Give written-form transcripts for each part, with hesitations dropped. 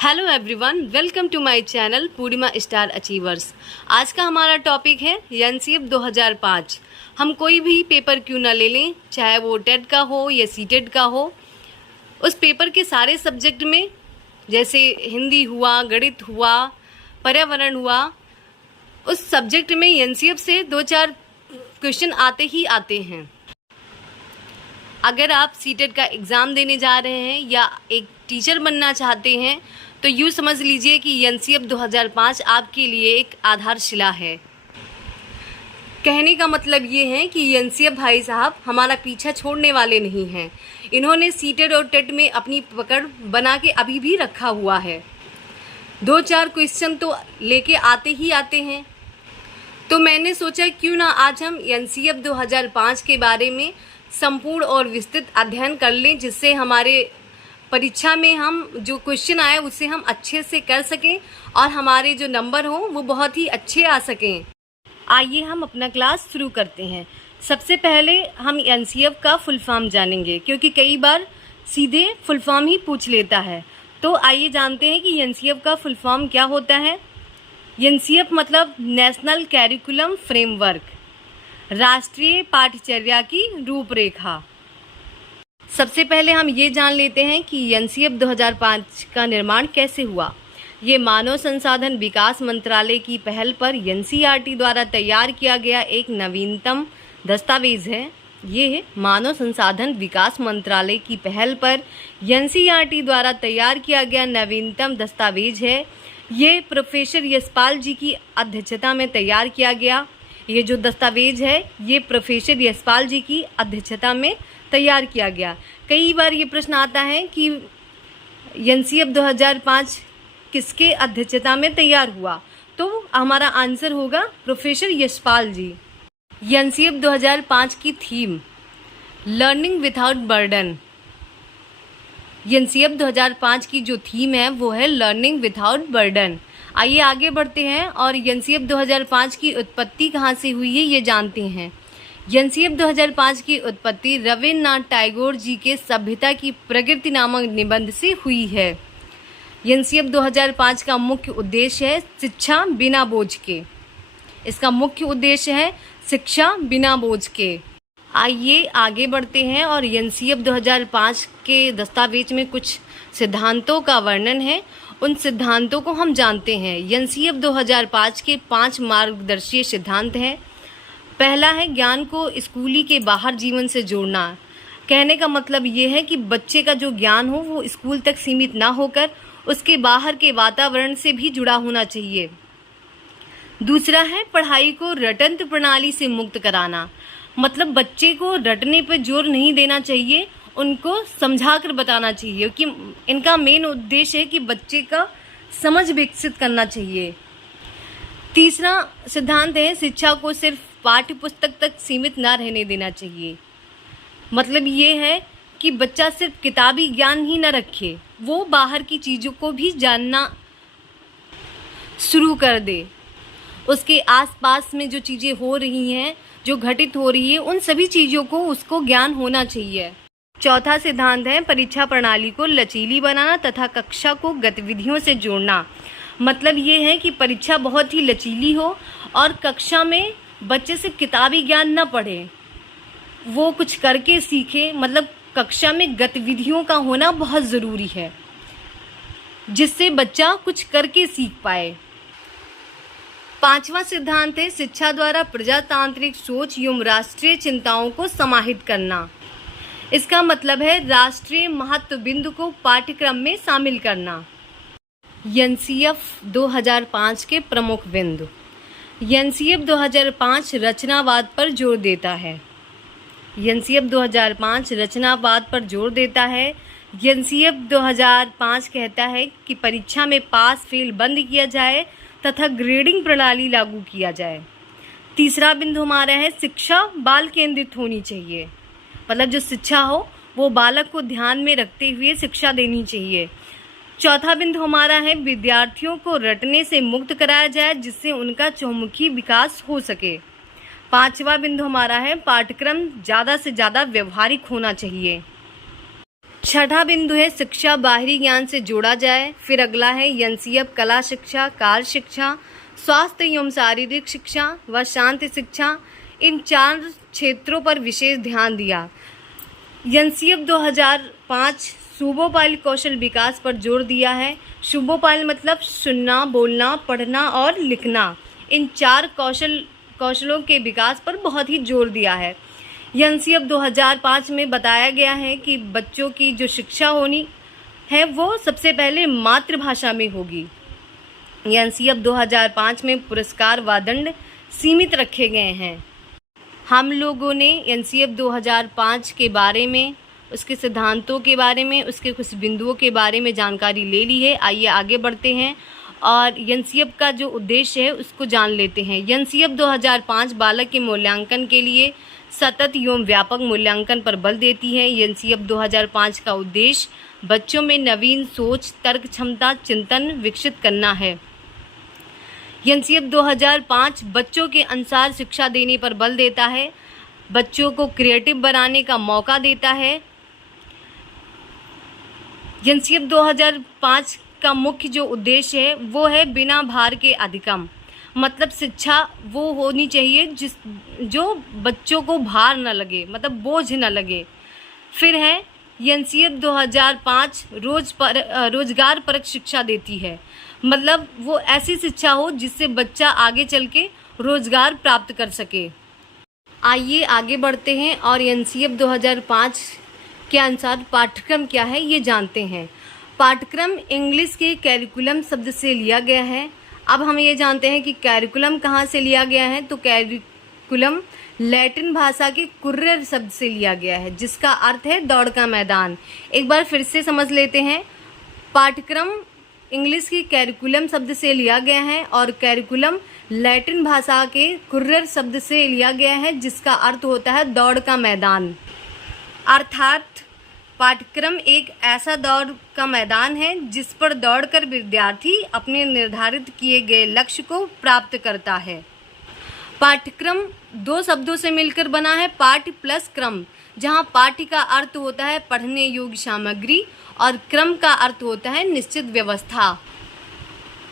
Hello everyone, welcome to my channel Purnima star achievers. आज का हमारा टॉपिक है एनसीएफ 2005। हम कोई भी पेपर क्यों ना ले लें, चाहे वो टेट का हो या सीटेट का हो, उस पेपर के सारे सब्जेक्ट में जैसे हिंदी हुआ, गणित हुआ, पर्यावरण हुआ, उस सब्जेक्ट में एनसीएफ से 2-4 क्वेश्चन आते ही आते हैं। अगर आप सीटेट का एग्ज़ाम देने जा रहे हैं या एक टीचर बनना चाहते हैं तो यूँ समझ लीजिए कि एनसीएफ 2005 आपके लिए एक आधारशिला है। कहने का मतलब ये है कि एनसीएफ भाई साहब हमारा पीछा छोड़ने वाले नहीं हैं। इन्होंने सीटेट और टेट में अपनी पकड़ बना के अभी भी रखा हुआ है। 2-4 क्वेश्चन तो लेके आते ही आते हैं। तो मैंने सोचा क्यों ना आज हम एनसीएफ 2005 के बारे में संपूर्ण और विस्तृत अध्ययन कर लें, जिससे हमारे परीक्षा में हम जो क्वेश्चन आए उससे हम अच्छे से कर सकें और हमारे जो नंबर हों वो बहुत ही अच्छे आ सकें। आइए हम अपना क्लास शुरू करते हैं। सबसे पहले हम एनसीएफ का फुल फॉर्म जानेंगे, क्योंकि कई बार सीधे फुल फॉर्म ही पूछ लेता है। तो आइए जानते हैं कि एनसीएफ का फुल फॉर्म क्या होता है। एनसीएफ मतलब नेशनल कैरिकुलम फ्रेमवर्क, राष्ट्रीय पाठ्यचर्या की रूपरेखा। सबसे पहले हम ये जान लेते हैं कि एनसीएफ 2005 का निर्माण कैसे हुआ। ये मानव संसाधन विकास मंत्रालय की पहल पर एनसीईआरटी द्वारा तैयार किया गया एक नवीनतम दस्तावेज है। ये मानव संसाधन विकास मंत्रालय की पहल पर एनसीईआरटी द्वारा तैयार किया गया नवीनतम दस्तावेज है। ये प्रोफेसर यशपाल जी की अध्यक्षता में तैयार किया गया। ये जो दस्तावेज है ये प्रोफेसर यशपाल जी की अध्यक्षता में तैयार किया गया। कई बार ये प्रश्न आता है कि एनसीएफ 2005 किसके अध्यक्षता में तैयार हुआ, तो हमारा आंसर होगा प्रोफेसर यशपाल जी। एनसीएफ 2005 की theme learning without burden. NCF 2005 की जो थीम है वो है लर्निंग विदाउट बर्डन। आइए आगे बढ़ते हैं और एनसीएफ 2005 की उत्पत्ति कहाँ से हुई है ये जानते हैं। एनसीएफ 2005 की उत्पत्ति रविन्द्रनाथ टैगोर जी के सभ्यता की प्रकृति नामक निबंध से हुई है। एनसीएफ 2005 का मुख्य उद्देश्य है शिक्षा बिना बोझ के। इसका मुख्य उद्देश्य है शिक्षा बिना बोझ के। आइए आगे बढ़ते हैं और एनसीएफ 2005 के दस्तावेज में कुछ सिद्धांतों का वर्णन है। उन सिद्धांतों को हम जानते हैं। एनसीएफ 2005 के 5 मार्गदर्शी सिद्धांत हैं। पहला है ज्ञान को स्कूली के बाहर जीवन से जोड़ना। कहने का मतलब ये है कि बच्चे का जो ज्ञान हो वो स्कूल तक सीमित ना होकर उसके बाहर के वातावरण से भी जुड़ा होना चाहिए। दूसरा है पढ़ाई को रटंत्र प्रणाली से मुक्त कराना। मतलब बच्चे को रटने पर जोर नहीं देना चाहिए, उनको समझाकर बताना चाहिए कि इनका मेन उद्देश्य है कि बच्चे का समझ विकसित करना चाहिए। तीसरा सिद्धांत है शिक्षा को सिर्फ पाठ्य पुस्तक तक सीमित ना रहने देना चाहिए। मतलब ये है कि बच्चा सिर्फ किताबी ज्ञान ही न रखे, वो बाहर की चीज़ों को भी जानना शुरू कर दे। उसके आसपास में जो चीज़ें हो रही हैं, जो घटित हो रही है, उन सभी चीज़ों को उसको ज्ञान होना चाहिए। चौथा सिद्धांत है परीक्षा प्रणाली को लचीली बनाना तथा कक्षा को गतिविधियों से जोड़ना। मतलब ये है कि परीक्षा बहुत ही लचीली हो और कक्षा में बच्चे सिर्फ किताबी ज्ञान न पढ़े, वो कुछ करके सीखे। मतलब कक्षा में गतिविधियों का होना बहुत ज़रूरी है, जिससे बच्चा कुछ करके सीख पाए। पांचवा सिद्धांत है शिक्षा द्वारा प्रजातांत्रिक सोच एवं राष्ट्रीय चिंताओं को समाहित करना। इसका मतलब है राष्ट्रीय महत्व बिंदु को पाठ्यक्रम में शामिल करना। एनसीएफ 2005 के प्रमुख बिंदु। एनसीएफ 2005 रचनावाद पर जोर देता है। एनसीएफ 2005 रचनावाद पर जोर देता है। एनसीएफ 2005 कहता है कि परीक्षा में पास फेल बंद किया जाए तथा ग्रेडिंग प्रणाली लागू किया जाए। तीसरा बिंदु हमारा है शिक्षा बाल केंद्रित होनी चाहिए। मतलब जो शिक्षा हो वो बालक को ध्यान में रखते हुए शिक्षा देनी चाहिए। चौथा बिंदु हमारा है विद्यार्थियों को रटने से मुक्त कराया जाए, जिससे उनका चहुमुखी विकास हो सके। पांचवा बिंदु हमारा है पाठ्यक्रम ज़्यादा से ज़्यादा व्यवहारिक होना चाहिए। छठा बिंदु है शिक्षा बाहरी ज्ञान से जोड़ा जाए। फिर अगला है एनसीएफ कला शिक्षा, कार्य शिक्षा, स्वास्थ्य एवं शारीरिक शिक्षा व शांति शिक्षा, इन 4 क्षेत्रों पर विशेष ध्यान दिया। एनसीएफ 2005 सूबोपाल कौशल विकास पर जोर दिया है। सूबोपाल मतलब सुनना, बोलना, पढ़ना और लिखना, इन 4 कौशलों के विकास पर बहुत ही जोर दिया है। एनसीएफ 2005 में बताया गया है कि बच्चों की जो शिक्षा होनी है वो सबसे पहले मातृभाषा में होगी। एनसीएफ 2005 में पुरस्कार व दंड सीमित रखे गए हैं। हम लोगों ने एनसीएफ 2005 के बारे में, उसके सिद्धांतों के बारे में, उसके कुछ बिंदुओं के बारे में जानकारी ले ली है। आइए आगे बढ़ते हैं और एनसीएफ का जो उद्देश्य है उसको जान लेते हैं। एनसीएफ 2005 बालक के मूल्यांकन के लिए सतत एवं व्यापक मूल्यांकन पर बल देती है। एनसीएफ 2005 का उद्देश्य बच्चों में नवीन सोच, तर्क क्षमता, चिंतन विकसित करना है। एनसीएफ 2005 बच्चों के अनुसार शिक्षा देने पर बल देता है, बच्चों को क्रिएटिव बनाने का मौका देता है। एनसीएफ 2005 का मुख्य जो उद्देश्य है वो है बिना भार के अधिगम, मतलब शिक्षा वो होनी चाहिए जो बच्चों को भार न लगे, मतलब बोझ न लगे। फिर है एनसीएफ 2005 रोजगार परक शिक्षा देती है, मतलब वो ऐसी शिक्षा हो जिससे बच्चा आगे चल के रोजगार प्राप्त कर सके। आइए आगे बढ़ते हैं और एनसीएफ 2005 के अनुसार पाठ्यक्रम क्या है ये जानते हैं। पाठ्यक्रम इंग्लिश के कैरिकुलम शब्द से लिया गया है। अब हम ये जानते हैं कि कैरिकुलम कहाँ से लिया गया है, तो कैरिकुलम लैटिन भाषा के कुर्रर शब्द से लिया गया है, जिसका अर्थ है दौड़ का मैदान। एक बार फिर से समझ लेते हैं। पाठ्यक्रम इंग्लिश की कैरिकुलम शब्द से लिया गया है और कैरिकुलम लैटिन भाषा के कुर्रर शब्द से लिया गया है, जिसका अर्थ होता है दौड़ का मैदान। अर्थात पाठ्यक्रम एक ऐसा दौड़ का मैदान है जिस पर दौड़कर विद्यार्थी अपने निर्धारित किए गए लक्ष्य को प्राप्त करता है। पाठ्यक्रम 2 शब्दों से मिलकर बना है, पाठ्य प्लस क्रम, जहाँ पाठ्य का अर्थ होता है पढ़ने योग्य सामग्री और क्रम का अर्थ होता है निश्चित व्यवस्था।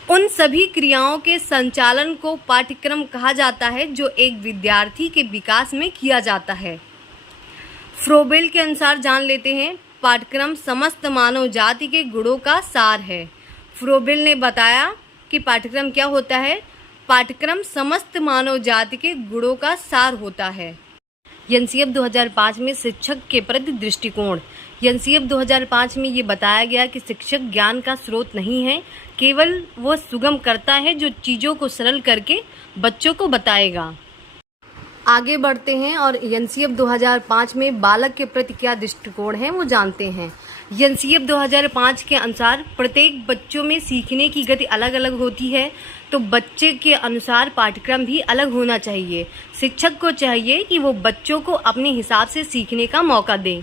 उन सभी क्रियाओं के संचालन को पाठ्यक्रम कहा जाता है जो एक विद्यार्थी के विकास में किया जाता है। फ्रोबेल के अनुसार जान लेते हैं, पाठ्यक्रम समस्त मानव जाति के गुणों का सार है। फ्रोबेल ने बताया कि पाठ्यक्रम क्या होता है, पाठ्यक्रम समस्त मानव जाति के गुणों का सार होता है। एनसीएफ 2005 में शिक्षक के प्रति दृष्टिकोण। एनसीएफ 2005 में ये बताया गया कि शिक्षक ज्ञान का स्रोत नहीं है, केवल वह सुगम करता है जो चीज़ों को सरल करके बच्चों को बताएगा। आगे बढ़ते हैं और एनसीएफ 2005 में बालक के प्रति क्या दृष्टिकोण है वो जानते हैं। एनसीएफ 2005 के अनुसार प्रत्येक बच्चों में सीखने की गति अलग अलग होती है, तो बच्चे के अनुसार पाठ्यक्रम भी अलग होना चाहिए। शिक्षक को चाहिए कि वो बच्चों को अपने हिसाब से सीखने का मौका दें।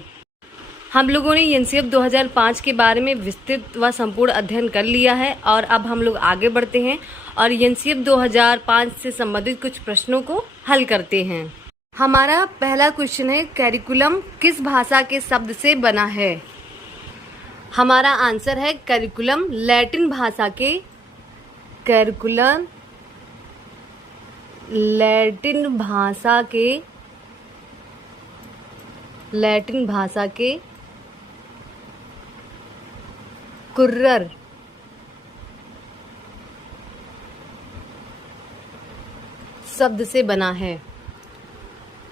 हम लोगों ने एनसीएफ 2005 के बारे में विस्तृत व संपूर्ण अध्ययन कर लिया है और अब हम लोग आगे बढ़ते हैं और एनसीएफ 2005 से संबंधित कुछ प्रश्नों को हल करते हैं। हमारा पहला क्वेश्चन है, कैरिकुलम किस भाषा के शब्द से बना है? हमारा आंसर है कैरिकुलम लैटिन भाषा के, कैरिकुलम लैटिन भाषा के कुर्रर शब्द से बना है।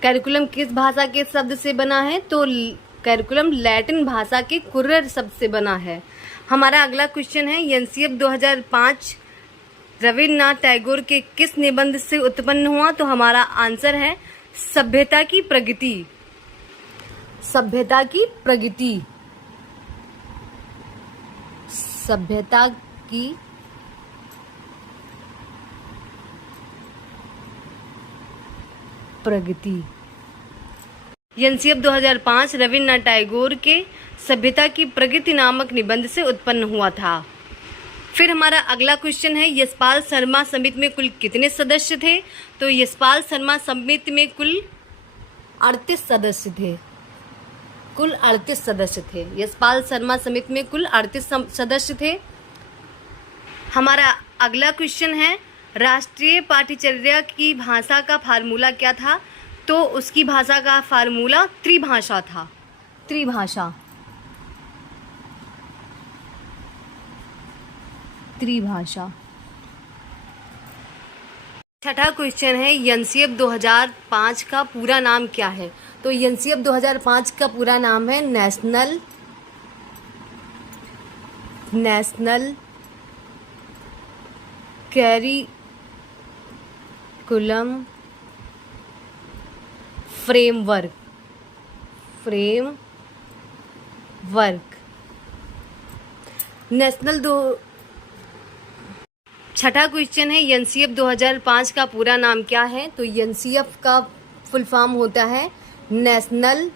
कैरिकुलम किस भाषा के शब्द से बना है? तो कैरिकुलम लैटिन भाषा के कुर्रर शब्द से बना है। हमारा अगला क्वेश्चन है, एनसीएफ 2005 रविन्द्रनाथ टैगोर के किस निबंध से उत्पन्न हुआ? तो हमारा आंसर है सभ्यता की प्रगति। सभ्यता की प्रगति, सभ्यता की प्रगति। एनसीएफ 2005 रविन्द्रनाथ टैगोर के सभ्यता की प्रगति नामक निबंध से उत्पन्न हुआ था। फिर हमारा अगला क्वेश्चन है, यशपाल शर्मा समिति में कुल कितने सदस्य थे? तो यशपाल शर्मा समिति में कुल 38 सदस्य थे। कुल 38 सदस्य थे। यशपाल शर्मा समिति में कुल 38 सदस्य थे। हमारा अगला क्वेश्चन है, राष्ट्रीय पाठ्यचर्या की भाषा का फार्मूला क्या था? तो उसकी भाषा का फार्मूला त्रिभाषा था। त्रिभाषा। छठा क्वेश्चन है, एनसीएफ 2005 का पूरा नाम क्या है? तो एनसीएफ 2005 का पूरा नाम है नेशनल कैरिकुलम फ्रेमवर्क। छठा क्वेश्चन है, एनसीएफ 2005 का पूरा नाम क्या है? तो एनसीएफ का फुल फॉर्म होता है नेशनल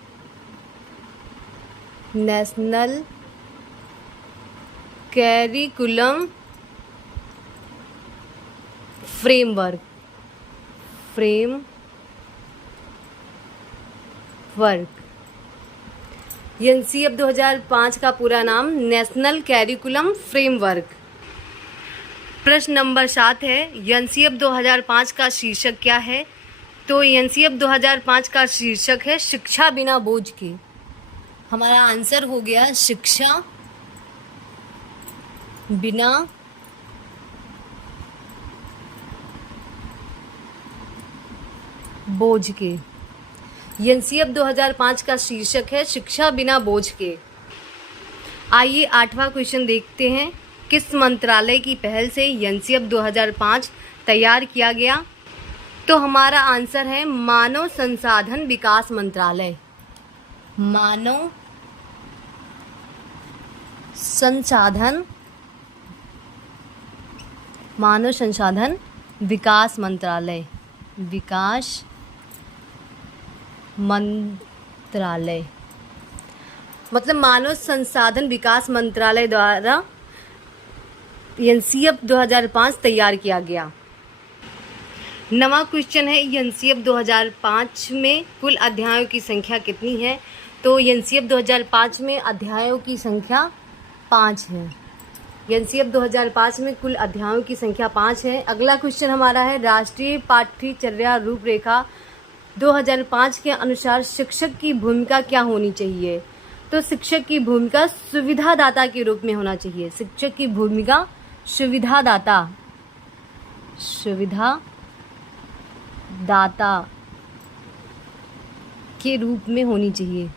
कैरिकुलम फ्रेमवर्क। एनसीएफ 2005 का पूरा नाम नेशनल कैरिकुलम फ्रेमवर्क। प्रश्न नंबर 7 है, एनसीएफ 2005 का शीर्षक क्या है? तो एनसीएफ 2005 का शीर्षक है शिक्षा बिना बोझ के। हमारा आंसर हो गया शिक्षा बिना बोझ के। एनसीएफ 2005 का शीर्षक है शिक्षा बिना बोझ के। आइए 8वां क्वेश्चन देखते हैं, किस मंत्रालय की पहल से एनसीएफ 2005 तैयार किया गया? तो हमारा आंसर है मानव संसाधन विकास मंत्रालय। मानव संसाधन विकास मंत्रालय। मतलब मानव संसाधन विकास मंत्रालय द्वारा एनसीएफ 2005 तैयार किया गया। 9वां क्वेश्चन है, एनसीएफ 2005 में कुल अध्यायों की संख्या कितनी है? तो एनसीएफ 2005 में अध्यायों की संख्या 5 है। एनसीएफ 2005 में कुल अध्यायों की संख्या 5 है। अगला क्वेश्चन हमारा है, राष्ट्रीय पाठ्यचर्या रूपरेखा 2005 के अनुसार शिक्षक की भूमिका क्या होनी चाहिए? तो शिक्षक की भूमिका सुविधादाता के रूप में होना चाहिए। शिक्षक की भूमिका सुविधादाता के रूप में होनी चाहिए।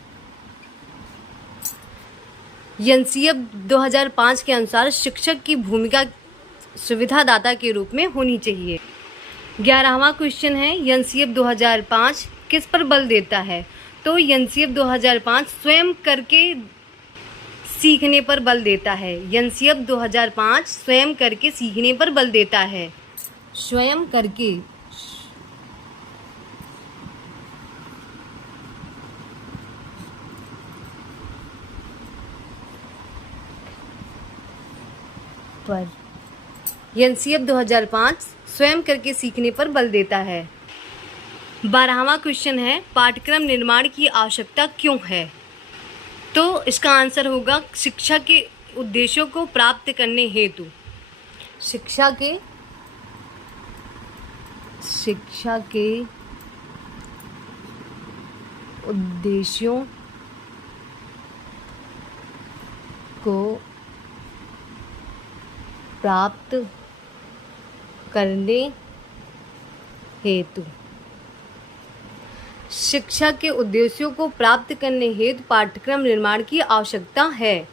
एनसीएफ 2005 के अनुसार शिक्षक की भूमिका सुविधादाता के रूप में होनी चाहिए। 11वां क्वेश्चन है, एनसीएफ 2005 किस पर बल देता है? तो एनसीएफ 2005 स्वयं करके सीखने पर बल देता है। एनसीएफ 2005 स्वयं करके सीखने पर बल देता है। स्वयं करके पर एनसीएफ 2005 स्वयं करके सीखने पर बल देता है। 12वां क्वेश्चन है, पाठ्यक्रम निर्माण की आवश्यकता क्यों है? तो इसका आंसर होगा शिक्षा के उद्देश्यों को प्राप्त करने हेतु। शिक्षा के उद्देश्यों को प्राप्त करने हेतु। शिक्षा के उद्देश्यों को प्राप्त करने हेतु पाठ्यक्रम निर्माण की आवश्यकता है।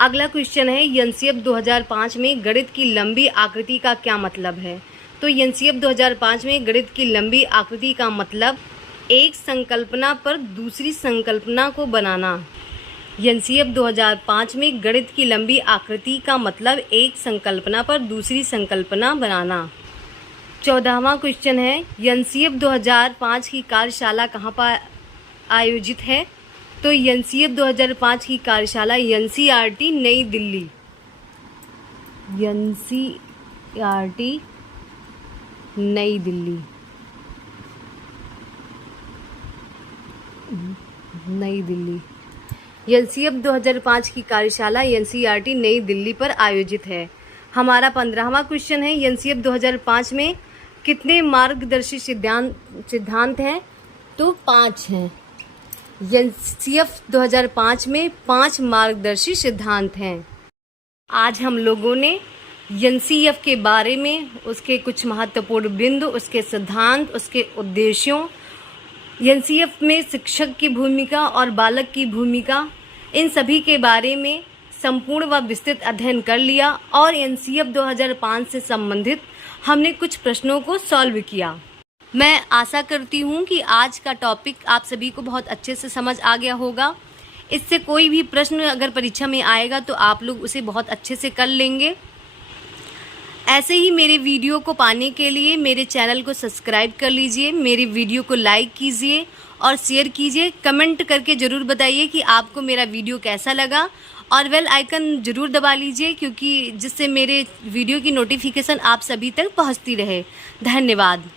अगला क्वेश्चन है, एनसीएफ 2005 में गणित की लंबी आकृति का क्या मतलब है? तो एनसीएफ 2005 में गणित की लंबी आकृति का मतलब एक संकल्पना पर दूसरी संकल्पना को बनाना। एनसीएफ 2005 में गणित की लंबी आकृति का मतलब एक संकल्पना पर दूसरी संकल्पना बनाना। 14वां क्वेश्चन है, एनसीएफ 2005 की कार्यशाला कहाँ पर आयोजित है? तो एनसीएफ 2005 की कार्यशाला एनसीईआरटी नई दिल्ली। एनसीईआरटी नई दिल्ली नई दिल्ली। एनसीएफ 2005 की कार्यशाला एनसीईआरटी नई दिल्ली पर आयोजित है। हमारा 15वां क्वेश्चन है, एनसीएफ 2005 में कितने मार्गदर्शी सिद्धांत हैं? तो 5 हैं। एनसीएफ 2005 में 5 मार्गदर्शी सिद्धांत हैं। आज हम लोगों ने एनसीएफ के बारे में, उसके कुछ महत्वपूर्ण बिंदु, उसके सिद्धांत, उसके उद्देश्यों, एनसीएफ में शिक्षक की भूमिका और बालक की भूमिका, इन सभी के बारे में संपूर्ण व विस्तृत अध्ययन कर लिया और एनसीएफ 2005 से संबंधित हमने कुछ प्रश्नों को सॉल्व किया। मैं आशा करती हूँ कि आज का टॉपिक आप सभी को बहुत अच्छे से समझ आ गया होगा। इससे कोई भी प्रश्न अगर परीक्षा में आएगा तो आप लोग उसे बहुत अच्छे से कर लेंगे। ऐसे ही मेरे वीडियो को पाने के लिए मेरे चैनल को सब्सक्राइब कर लीजिए, मेरे वीडियो को लाइक कीजिए और शेयर कीजिए। कमेंट करके ज़रूर बताइए कि आपको मेरा वीडियो कैसा लगा और बेल आइकन ज़रूर दबा लीजिए, क्योंकि जिससे मेरे वीडियो की नोटिफिकेशन आप सभी तक पहुंचती रहे। धन्यवाद।